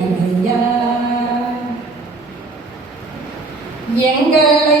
ஐயா எங்களை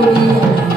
Thank you.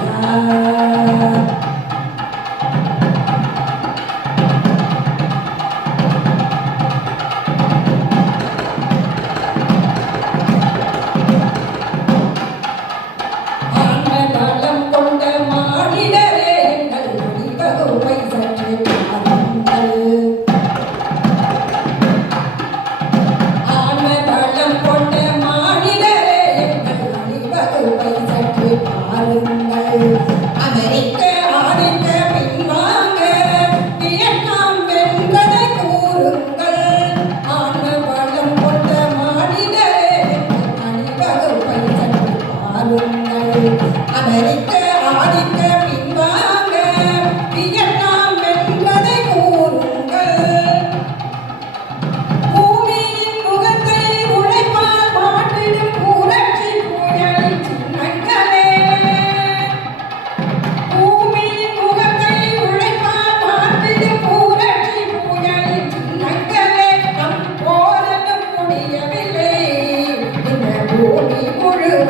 Cũng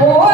có ở.